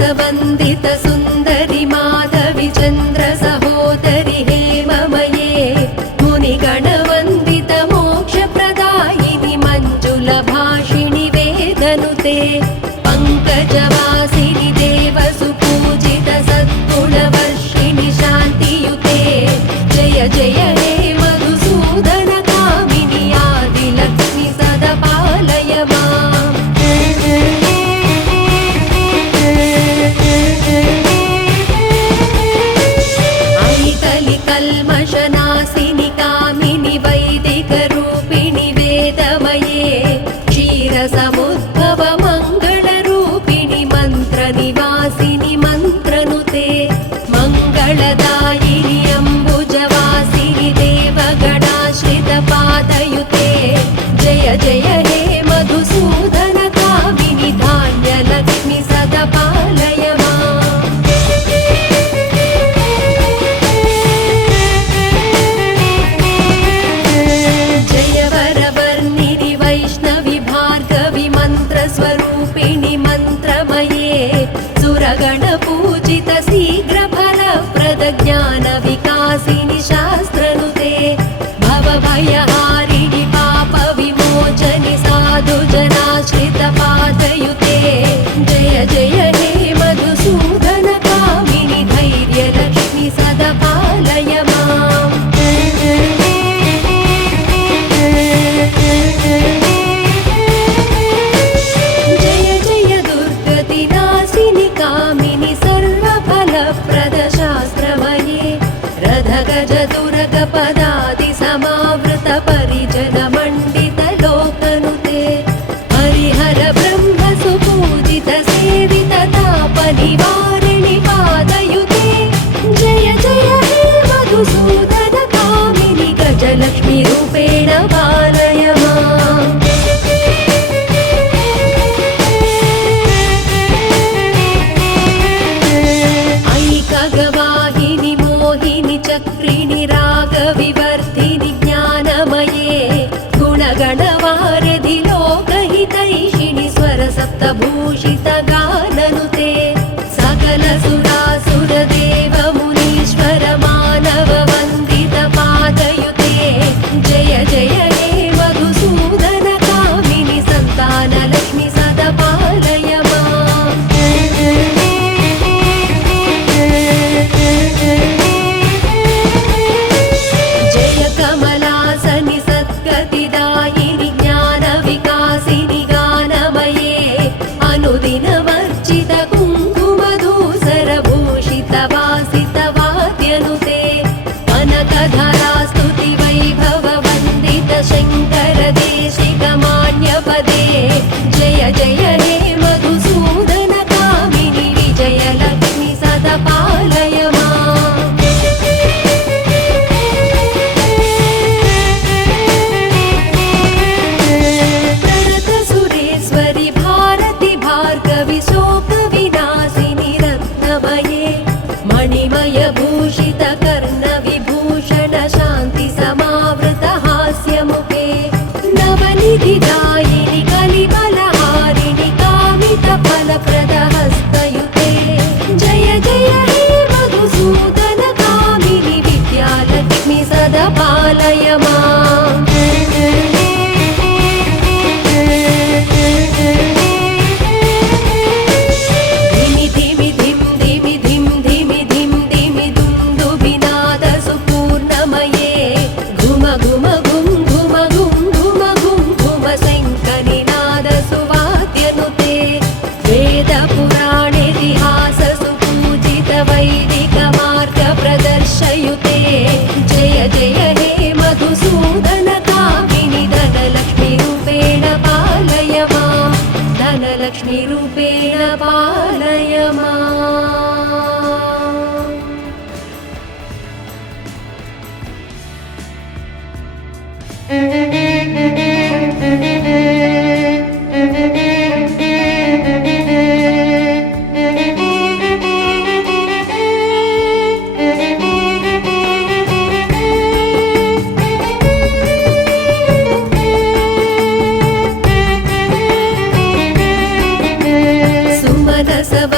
वंदित सुंदरी माधवी चंद्र सहोदरी हेममये मुनिगण वंदित मोक्ष प्रदायिनी मंजुल भाषिणी वेदनुते पंकजवासिनी देव सुपूजित सद्गुणवर्षिणि शांतियुते जय जय हे मधुसूदन कामिनी आदिलक्ष्मी सदा पालय माम् कल्मषनाशिनि कामिनि वैदिकरूपिणि वेदमये क्षीरसमुद्भव मङ्गलरूपिणि मन्त्रनिवासिनि मन्त्रनुते मङ्गलदायिनि अम्बुजवासिनि देवगणाश्रितपादयुते जय जय हे मधुसूदन कामिनि धान्यलक्ष्मि सदा पालय माम् स्वरूपिणि मंत्रमये सुरगण पूजित शीघ्र फल प्रद ज्ञान विकासिनि शास्त्रनुते भव भयहारिणि पाप विमोचनि साधु जनाश्रित पादयुते जय जय हे मधुसूदन कामिनि धैर्य लक्ष्मि सदा पालय माम् गज दुर्ग पदादि समावृत परिजन मंडित लोकनुते हरिहर ब्रह्म सुपूजित सेवित ताप निवारिणि पादयुते जय जय हे मधुसूदन कामिनि गजलक्ष्मी रूपेण पालय माम् ऐकगवाहिनि मोहिनि चक्रिणि रागविवर्धिनि ज्ञानमये गुणगणवारिधि लोकहितैषिणि स्वरसप्तभूषित गाननुते सकल सुरासुर देव मुनीश्वर मानव वन्दित पादयुते जय जय हे मधुसूदन कामिनि सन्तानलक्ष्मि सदा पालय माम् कमलासनि सद्गतिदायिनि ज्ञान विकासिनि गानमये अनुदिन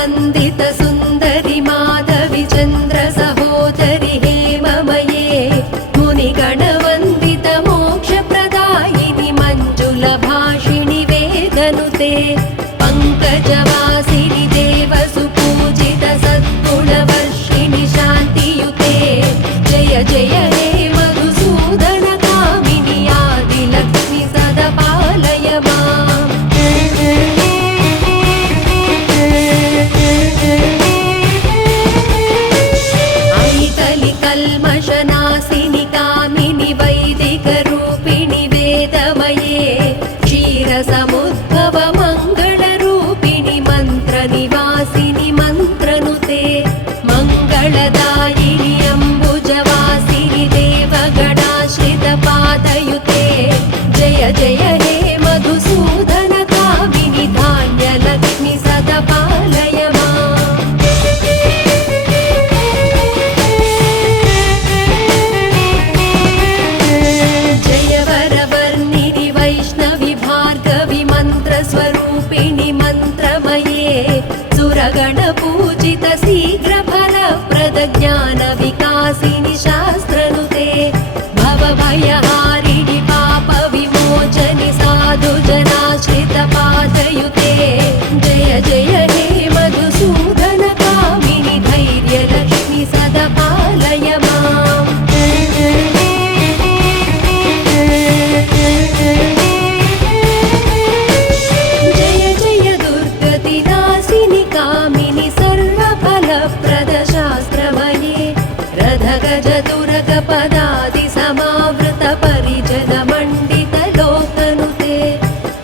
वन्दित सुन्दरि माधवि चन्द्र सहोदरि हेममये मुनिगणवन्दित मोक्षप्रदायिनि मञ्जुलभाषिणि वेदनुते पङ्कजवासिनि देवसुपूजित सद्गुणवर्षिणि शान्तियुते जय जय हे मधुसूदन कामिनि आदिलक्ष्मि सदा पालय माम् ऐतलि कल्मषनाशिनि कामिनि वैदिकरूपिणि वेदमये क्षीरसमुद्भव मङ्गलरूपिणि मन्त्रनिवासिनि मन्त्रनुते मङ्गलदायिनि अम्बुजवासिनि देवगणाश्रितपादयुते जय जय हे मधुसूदन कामिनि धान्यलक्ष्मि सदा पालय माम् जय वरवर्णिनि वैष्णवि भार्गवि मन्त्रस्वरूपिणि मन्त्रमये सुरगणपूजित शीघ्रफलप्रद ज्ञानविकासिनि शास्त्रनुते भवभयहारिणि पापविमोचनि साधुजनाश्रितपादयुते जय जय हे मधुसूदन कामिनि धैर्यलक्ष्मि सदा पालय माम् जय जय दुर्गतिनाशिनि कामिनि सर्वफलप्रद शास्त्रमये रथगज दुर्गपदादि समावृत परिजन मण्डित लोकनुते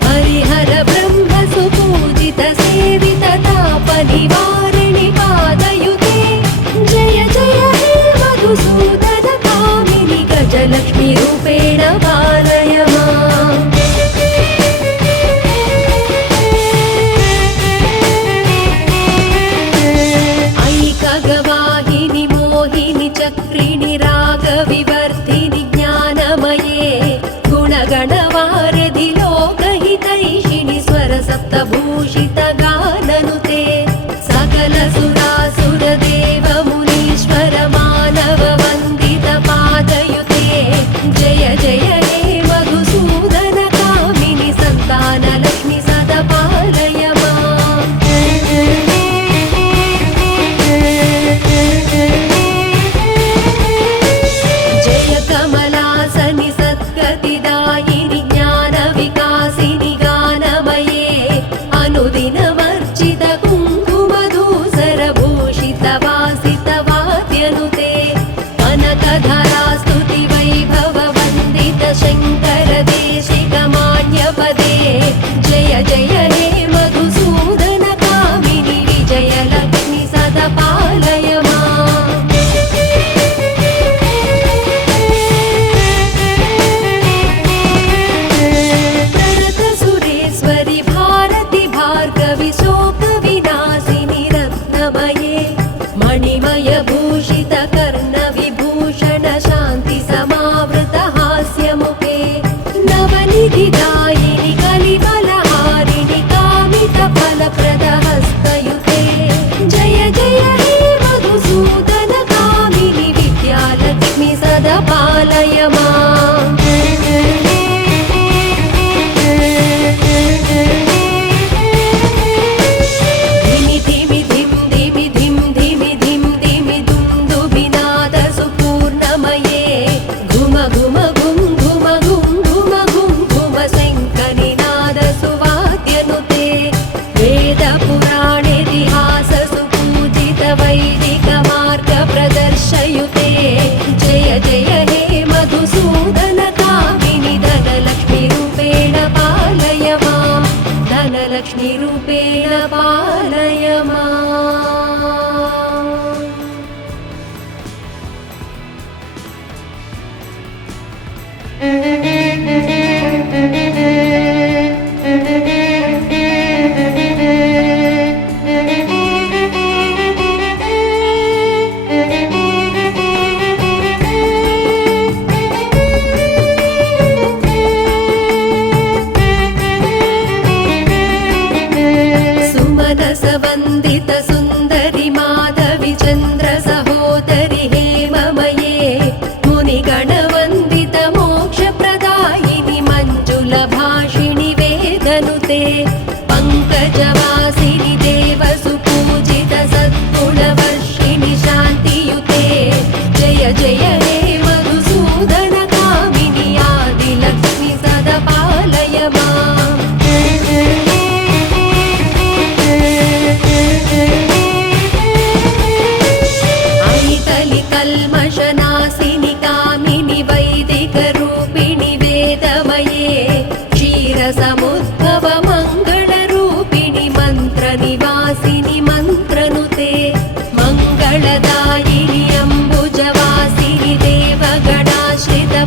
हरिहर ब्रह्म सुपूजित सेवित तापनिवारिणि पादयुते जय जय हे मधुसूदन कामिनि गजलक्ष्मी रूपेण पालय माम् ऐकगवाहिनि मोहिनि चक्रिणि रागविवर्धिनि ज्ञानमये गुणगणवारधि लोकहितैषिणि स्वरसप्तभूषित गाननुते सकल सुरासुर देव मुनीश्वर मानव वन्दित पादयुते जय जय हे मधुसूदन कामिनि सन्तानलक्ष्मि सदा पालय माम् जय कमलासनि सद्गतिदायिनि ज्ञानविकासिनि गानमये अनुदिन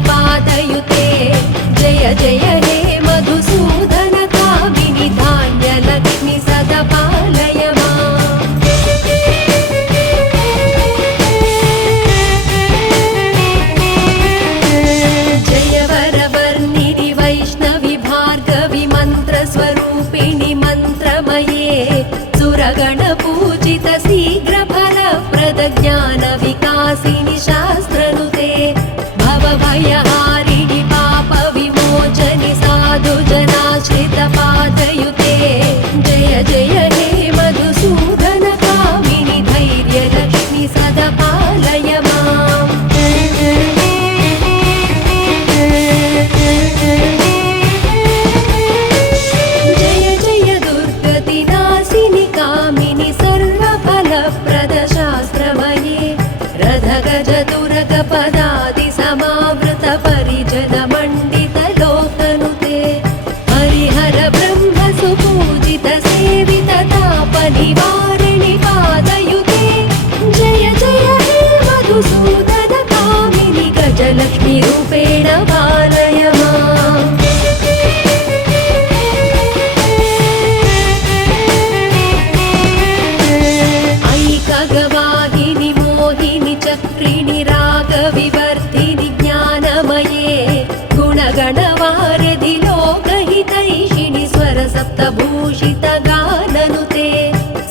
पादयुते जय जय हे मधुसूदन कामिनि धान्यलक्ष्मि सदा पालय माम् जय वरवर्णिनि वैष्णवि भार्गवि मन्त्रस्वरूपिणि मन्त्रमये सुरगणपूजित शीघ्रफलप्रद ज्ञानविकासिनि शास्त्रनुते भवभयहारिणि पापविमोचनि साधुजनाश्रितपादयुते जय जय हे मधुसूदन कामिनि धैर्यलक्ष्मि सदा पालय माम् जय जय दुर्गतिनाशिनि कामिनि सर्वफलप्रद शास्त्रमये रथगजतुरगपदादि समावृत परिजन मण्डित लोकनुते हरिहर ब्रह्म सुपूजित सेवित तापनिवारिणि पादयुते जय जय हे मधुसूदन कामिनि गजलक्ष्मी रूपेण पालय माम् ऐकगवाहिनि मोहिनि चक्रिणि रागविवर्धिनि ज्ञानमये गुणगणवारिधि लोकहितैषिणि स्वरसप्तभूषित गाननुते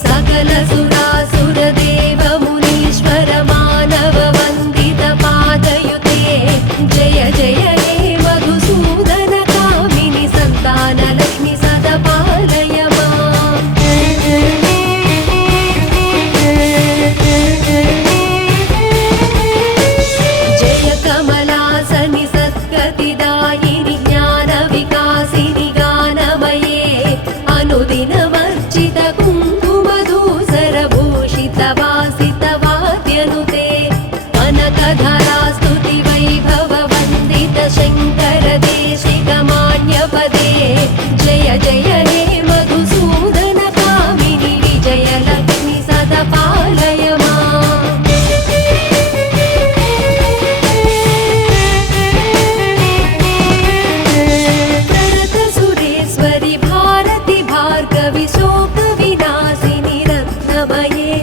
सकल सुरासुरदेव मुनीश्वर मानव वन्दित पादयुते जय जय हे मधुसूदन कामिनि सन्तानलक्ष्मि सदा पालय माम् जय कमलासनि सद्गतिदायिनि ज्ञानविकासिनि गानमये अनुदिनवर्जित कुङ्कुमधूसरभूषित वासित वाद्यनुते कनकधरा स्तुति वैभव वन्दित शङ्कर देशिकमान्यपदे जय जय हे मधुसूदन कामिनि विजयलक्ष्मि सदा पालय माम् प्रणत सुरेश्वरि भारति भार्गवि शोकविनाशिनि रत्नमये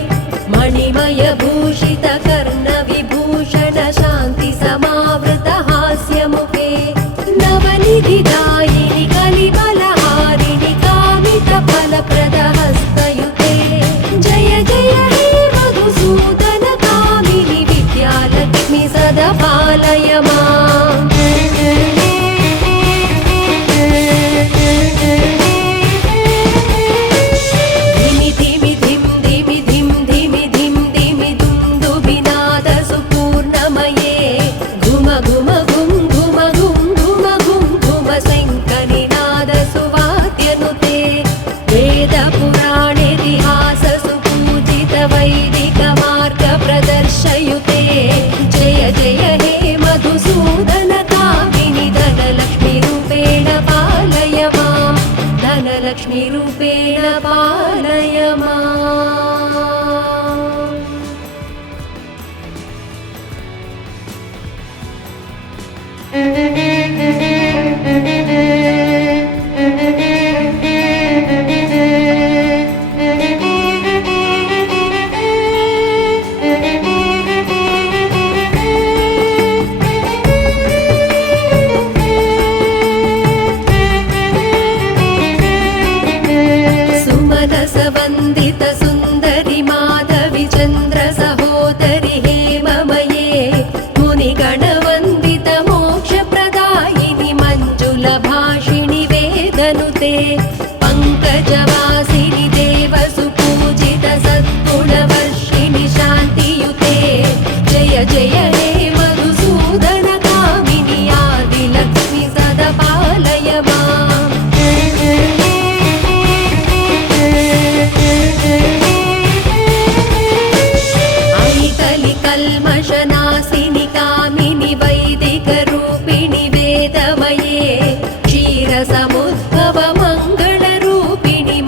मणिमय भूषित कर्णविभूषण शान्ति समावृत हास्यमुखे नवनिधिदायिनि कलिबलहारिणि कामित फलप्रद हस्तयुते जय जय हे मधुसूदन कामिनि विद्यालक्ष्मि सदा पालय माम् धिमि धिमि धिं धिमि धिं धिमि धिं धिमि दुन्दुभिनाद सुपूर्णमये घुम घुम घुं घुम घुं घुम घुं घुम शङ्खनिनाद सुवाद्यनुते वेदपुराणेतिहास सुपूजित वैदिक मार्ग प्रदर्शयुते जय जय हे मधुसूदन कामिनि धनलक्ष्मी रूपेण पालय माम् धनलक्ष्मी रूपेण पालय माम् सुमनसवन्दित सुन्दरि माधवि चन्द्र सहोदरि हेममये मुनिगणवन्दित मोक्षप्रदायिनि मञ्जुलभाषिणि वेदनुते पङ्कजवासिनि देवसुपूजित सद्गुणवर्षिणि शान्तियुते जय जय हे मधुसूदन कामिनि आदिलक्ष्मि सदा पालय माम् ऐकलि कल्मषनाशिनि कामिनि वैदिकरूपिणि वेदमये क्षीरसमुद्भव मङ्गलरूपिणि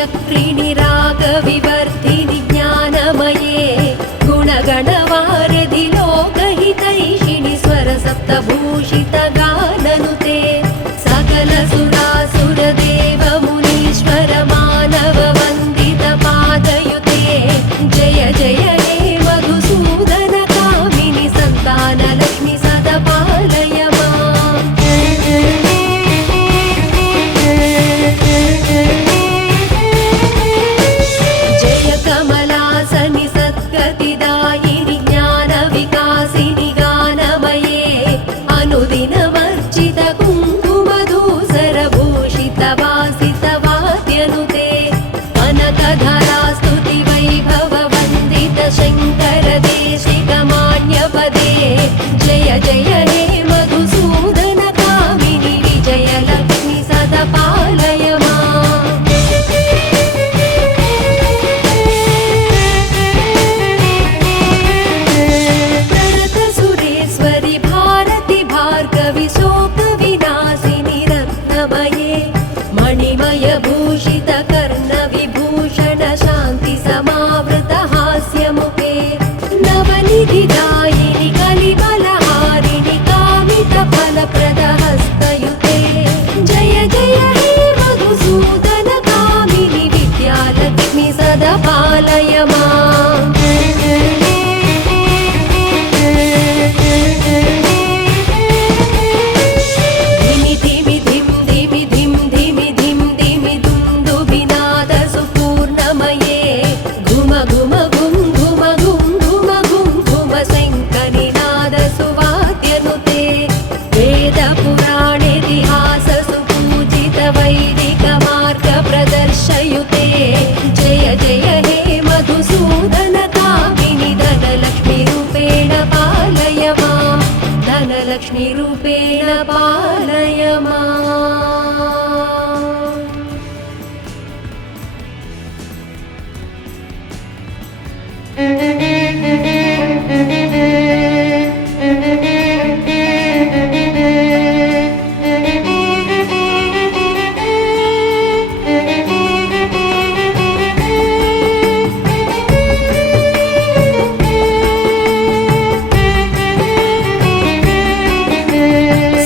चक्रिणि रागविवर्धिनि ज्ञानमये गुणगणवारिधि लोकहितैषिणि स्वरसप्तभूषितगाननुते सकलसुरासुरदेवमुनीश्वर मानववन्दितपादयुते जय जय हे मधुसूदन कामिनि सन्तानलक्ष्मि सदा पालय माम्। जय कमलासनि सद्गतिदायिनि ज्ञानविकासिनि गानमये अनुदिनमर्चित कुङ्कुमधूसरभूषितवासितवाद्यनुते कनकधरा स्तुतिवैभववन्दित शङ्करदेशिकमान्यपदे जय जय हे मधुसूदन कामिनि विजयलक्ष्मि सदा पालय माम्। प्रणतसुरेश्वरि भारति भार्गवि शोकविनाशिनि रत्नमये मणिमयभूषित कर्णविभूषण शान्ति समावृत हास्यमुखे नवनिधिदायिनि कलिबलहारिणि कामितफलप्रदहस्तयुते जय जय हे मधुसूदन कामिनि विद्यालक्ष्मि सदा पालय माम्। धिमि धिमि धिं धिमि धिं धिमि धिं धिमि दुन्दुभिनाद सुपूर्णमये घुम घुम घुं घुम घुं घुम घुं घुम शङ्खनिनाद सुवाद्यनुते वेदपुराणेतिहास सुपूजित वैदिकमार्ग प्रदर्शयुते जय जय हे मधुसूदन कामिनि धनलक्ष्मीरूपेण पालय माम् धनलक्ष्मीरूपेण पालय माम्।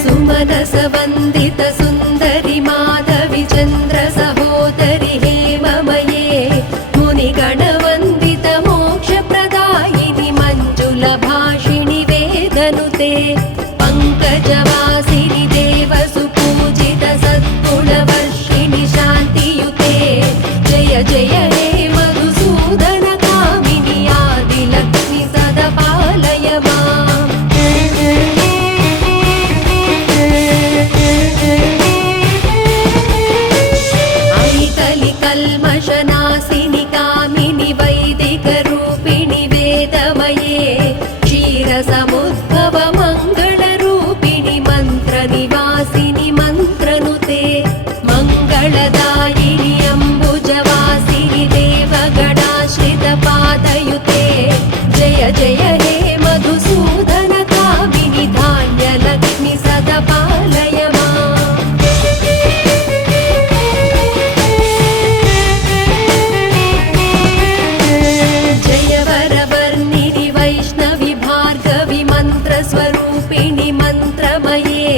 सुमनसवन्दित सुन्दरि माधवि चन्द्र सहोदरि हेममये मुनिगणवन्दित मोक्षप्रदायिनि मञ्जुलभाषिणि वेदनुते पङ्कजवासिनि देवसुपूजित सद्गुणवर्षिणि शान्तियुते जय जय हे मधुसूदन कामिनि आदिलक्ष्मि सदा पालय माम्। कल्मषनाशिनि कामिनि वैदिकरूपिणि वेदमये क्षीरसमुद्भव मङ्गलरूपिणि मन्त्रनिवासिनि मन्त्रनुते मङ्गलदायिनि अम्बुजवासिनि देवगणाश्रितपादयुते जय जय हे मधुसूदन कामिनि धान्यलक्ष्मि सदा पालय माम्। जय वरवर्णिनि वैष्णवि भार्गवि मन्त्रस्वरूपिणि मन्त्रमये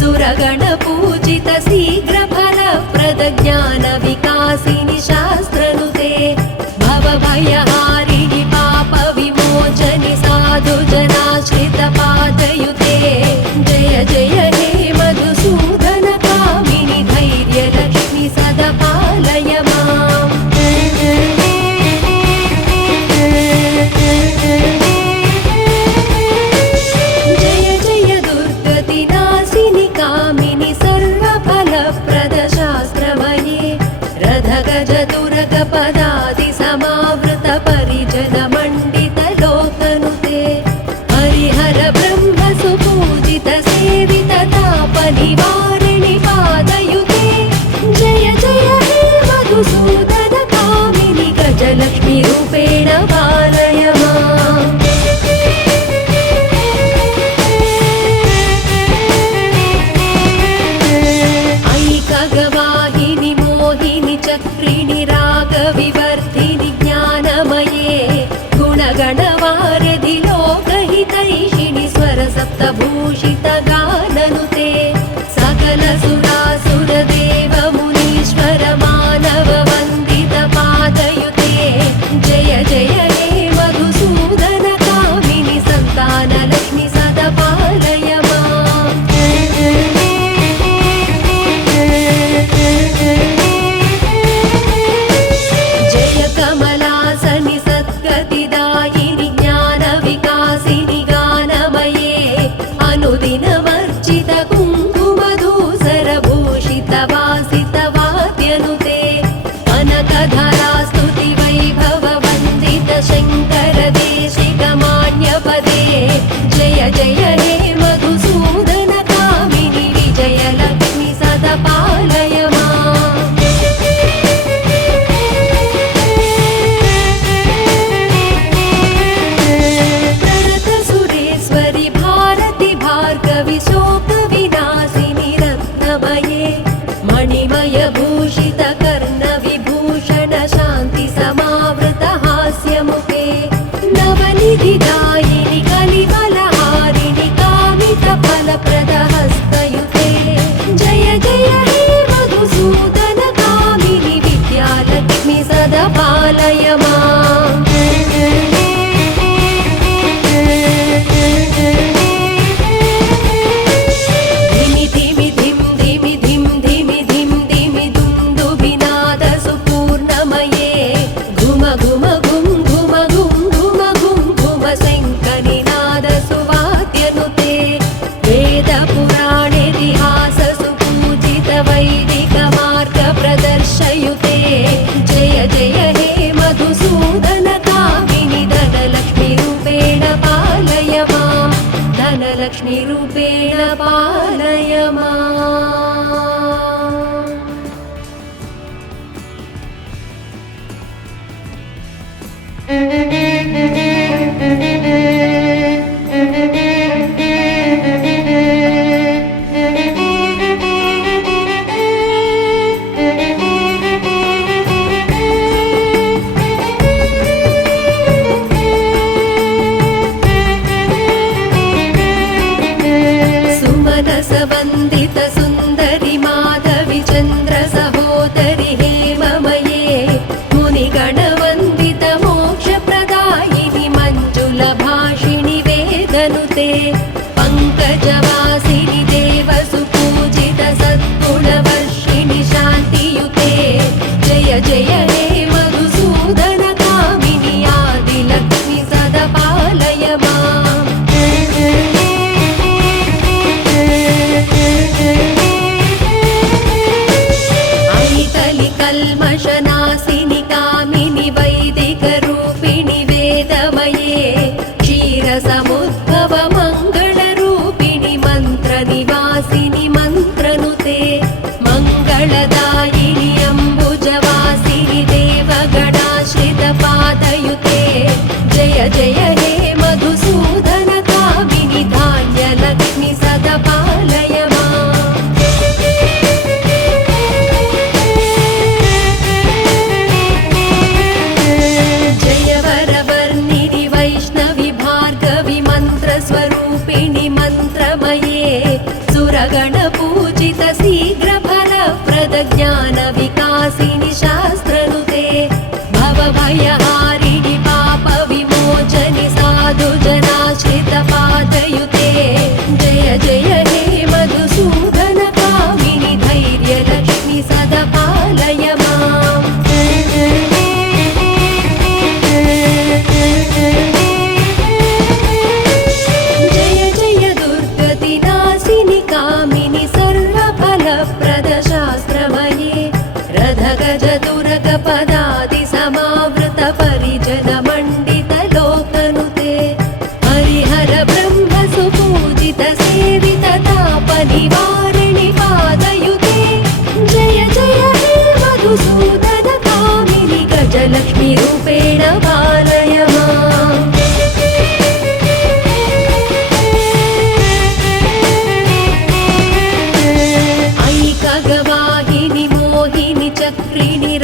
सुरगणपूजित शीघ्रफलप्रद ज्ञानविकासिनि शास्त्रनुते भवभयहारिणि पापविमोचनि साधुजनाश्रितपादयुते जय जय हे मधुसूदन कामिनि धैर्यलक्ष्मि सदा पालय माम्। जय जय दुर्गतिनाशिनि कामिनि सर्वफलप्रद शास्त्रमये सुमनसवन्दित सुन्दरि माधवि चन्द्र सहोदरि हेममये मुनिगणवन्दित मोक्षप्रदायिनि मञ्जुलभाषिणि वेदनुते पङ्कजवासिनि देवसुपूजित सद्गुणवर्षिणि शान्तियुते जय जय हे मधुसूदन कामिनि आदिलक्ष्मि सदा पालय माम् कल्मषनाशिनि कामिनि वैदिकरूपिणि वेदमये क्षीरसमुद्भव मङ्गलरूपिणि मन्त्रनिवासिनि मन्त्रनुते मङ्गलदायिनि अम्बुजवासिनि देवगणाश्रितपादयुते जय जय हे मधुसूदन कामिनि धान्यलक्ष्मि सदा पालय माम् स्वरूपिणि मन्त्रमये सुरगणपूजित शीघ्रफलप्रद ज्ञानविकासिनि शास्त्रनुते भवभयहारिणि पापविमोचनि साधुजनाश्रितपादयुते जय जय हे मधुसूदन कामिनि धैर्यलक्ष्मि सदा पालय माम् पदादि समावृत परिजन मण्डित लोकनुते हरिहर ब्रह्म सुपूजित सेवित ताप निवारिणि पादयुते जय जय हे मधुसूदन कामिनि गजलक्ष्मी रूपेण पालय माम् ऐकगवाहिनि मोहिनि चक्रिणि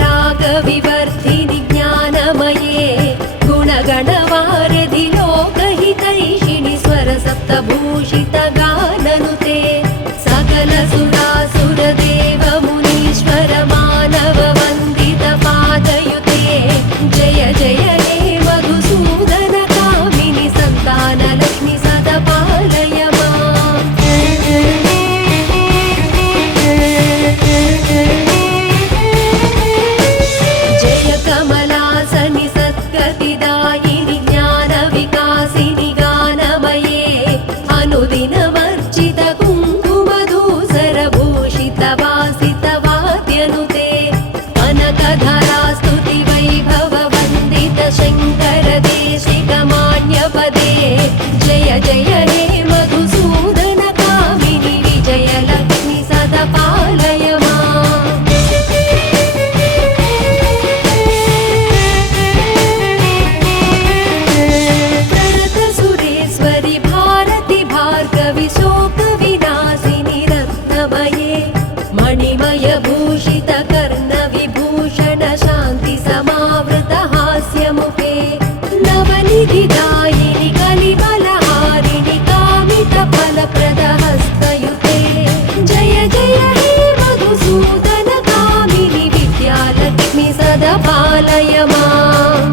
विवर्धिनि ज्ञानमये गुणगणवारिधि लोकहितैषिणि स्वरसप्तभूषित गाननुते सकल सुरासुर देव मुनीश्वर मानव वन्दित पादयुते जय जय हे मधुसूदन कामिनि सन्तानलक्ष्मि सदा पालय माम् कमलासनि सद्गतिदायिनि ज्ञानविकासिनि गानमये अनुदिनवर्जित कुङ्कुमधूसरभूषित वासित वाद्यनुते कनकधरा स्तुति वैभव वन्दित शङ्कर देशिकमान्यपदे जय जय हे मधुसूदन कामिनि विजयलक्ष्मि सदा पालय माम् शोकविनाशिनि रत्नमये मणिमयभूषित कर्णविभूषण शान्ति समावृत हास्यमुखे नवनिधिदायिनि कलिबलहारिणि कामितफलप्रद हस्तयुते जय जय हे मधुसूदन कामिनि विद्यालक्ष्मि सदा पालय माम्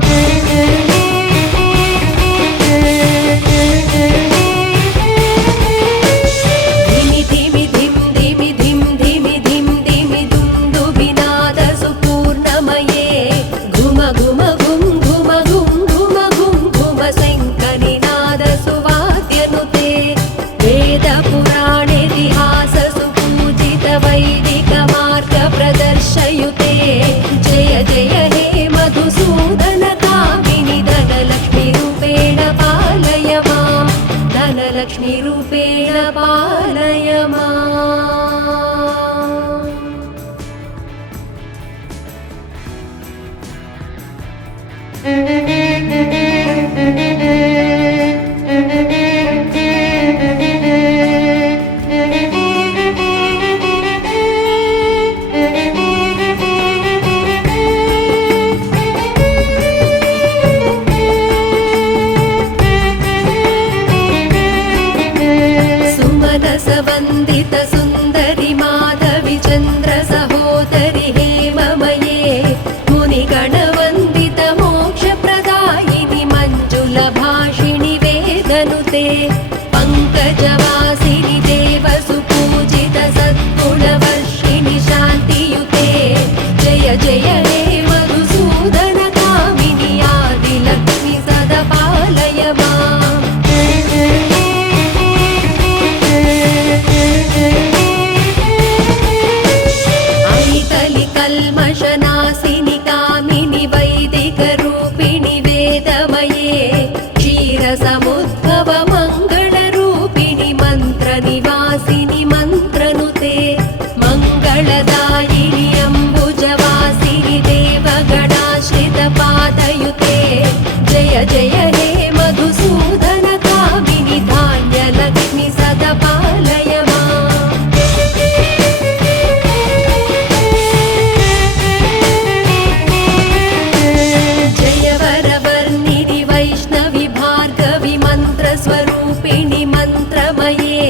प्रदर्शयुते जय जय हे मधुसूदन कामिनि धनलक्ष्मी रूपेण पालय माम् धनलक्ष्मी रूपेण पालय माम् दोषनाशिनि कामिनि वैदिकरूपिणि वेदमये क्षीरसमुद्भव मङ्गलरूपिणि मन्त्रनिवासिनि मन्त्रनुते मङ्गलदायिनि अम्बुजवासिनि देवगणाश्रितपादयुते जय जय हे मधुसूदन कामिनि धान्यलक्ष्मि सदा पालय माम्। जय वरवर्णिनि वैष्णवि भार्गवि मन्त्रस्वरूपिणि मन्त्रमये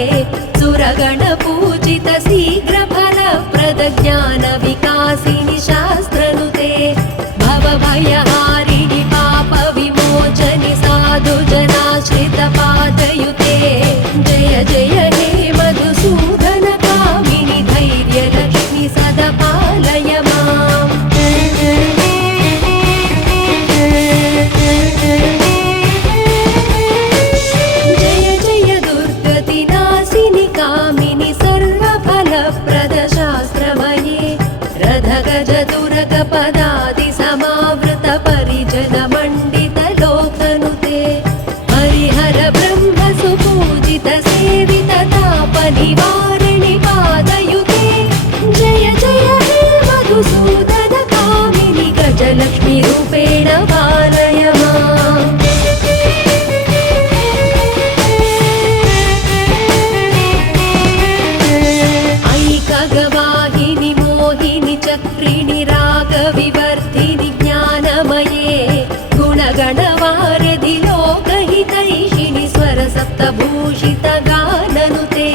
सुरगणपूजित शीघ्रफलप्रद ज्ञानविकासिनि शास्त्रनुते भवभयहारिणि पापविमोचनि साधुजनाश्रितपादयुते जय जय हे मधुसूदन कामिनि धैर्यलक्ष्मि सदा पालय माम्। जय जय दुर्गतिनाशिनि कामिनि सर्वफलप्रद शास्त्रमये रथगजदुरगपदादि समावृत परिजन मण्डित लोकनुते हरिहर ब्रह्म सुपूजित सेवित ताप निवारिणि पादयुते जय जय हे मधुसूदन कामिनि गजलक्ष्मी रूपेण पालय माम्। ऐकगवाहिनि मोहिनि चक्रिणि रागविवर्धिनि ज्ञानमये गुणगणवारिधि लोकहितैषिणि स्वरसप्तभूषित गाननुते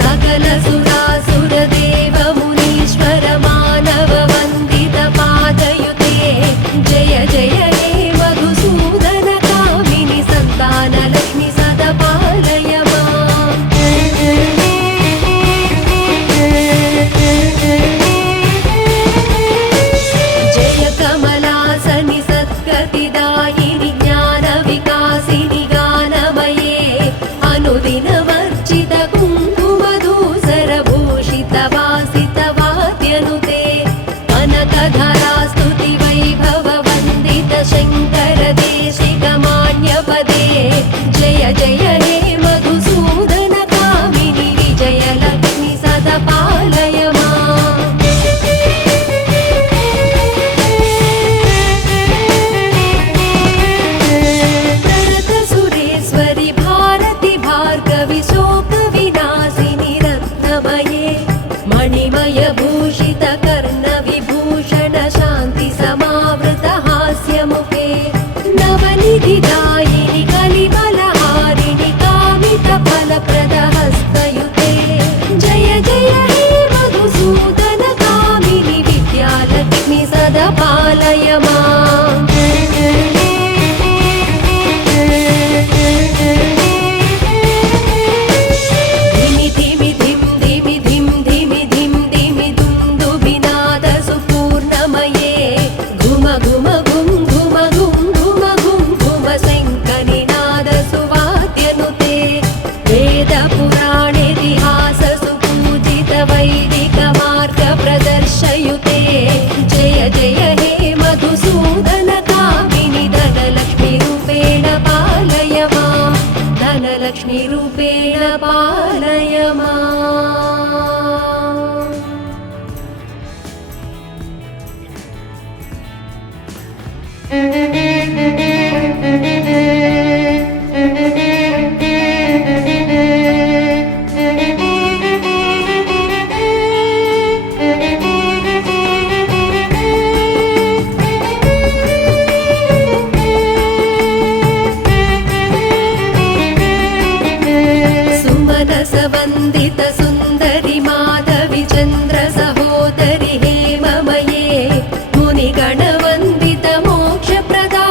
सकल सुरासुरदेव मुनीश्वर मानव वन्दित पादयुते जय जय हे मधुसूदन कामिनि सन्तानलक्ष्मि सदा पालय माम्। जय कमलासनि सद्गतिदायिनि ज्ञानविकासिनि गानमये अनुदिनवर्जित कुङ्कुमधूसरभूषित वासित वाद्यनुते कनकधरा स्तुति वैभव वन्दित शङ्कर देशिकमान्यपदे जय जय हे मधुसूदन कामिनि विजयलक्ष्मि सदा पालय माम्। प्रणत सुरेश्वरि भारति भार्गवि शोकविनाशिनि रत्नमये मणिमय भूषित कर्णविभूषण शान्ति समावृत हास्यमुखे नवनिधिदायिनि कलिबलहारिणि कामित फलप्रद हस्तयुते जय जय हे मधुसूदन कामिनि विद्यालक्ष्मि सदा पालय माम्। धिमि धिमि धिं धिमि धिं धिमि धिं धिमि दुन्दुभिनाद सुपूर्णमये घुम घुम घुं घुम घुं घुम घुं घुम शङ्खनिनाद सुवाद्यनुते वेदपुराणेतिहास सुपूजित वैदिक मार्ग प्रदर्शयुते जय जय हे मधुसूदन कामिनि धनलक्ष्मी रूपेण पालय माम्। धनलक्ष्मी रूपेण पालय माम्। सुमनसवन्दित सुन्दरि माधवि चन्द्र सहोदरि हेममये मुनिगणवन्दित मोक्षप्रदा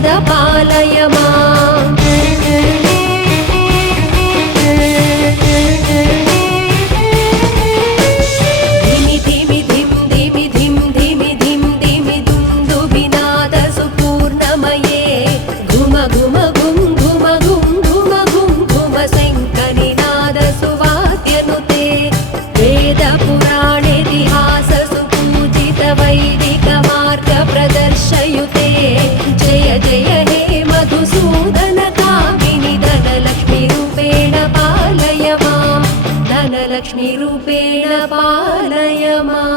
वद पालय माम् धिमि धिमि धिं धिमि धिं धिमि धिं धिमि दुन्दुभिनाद सुपूर्णमये घुम घुम घुं घुम घुं घुम घुं घुम शङ्खनिनाद सुवाद्यनुते वेदपुराणेतिहास सुपूजित वैदिक मार्ग प्रदर्शयुते जय जय हे मधुसूदन कामिनि धनलक्ष्मी रूपेण पालय माम् धनलक्ष्मी रूपेण पालय माम्।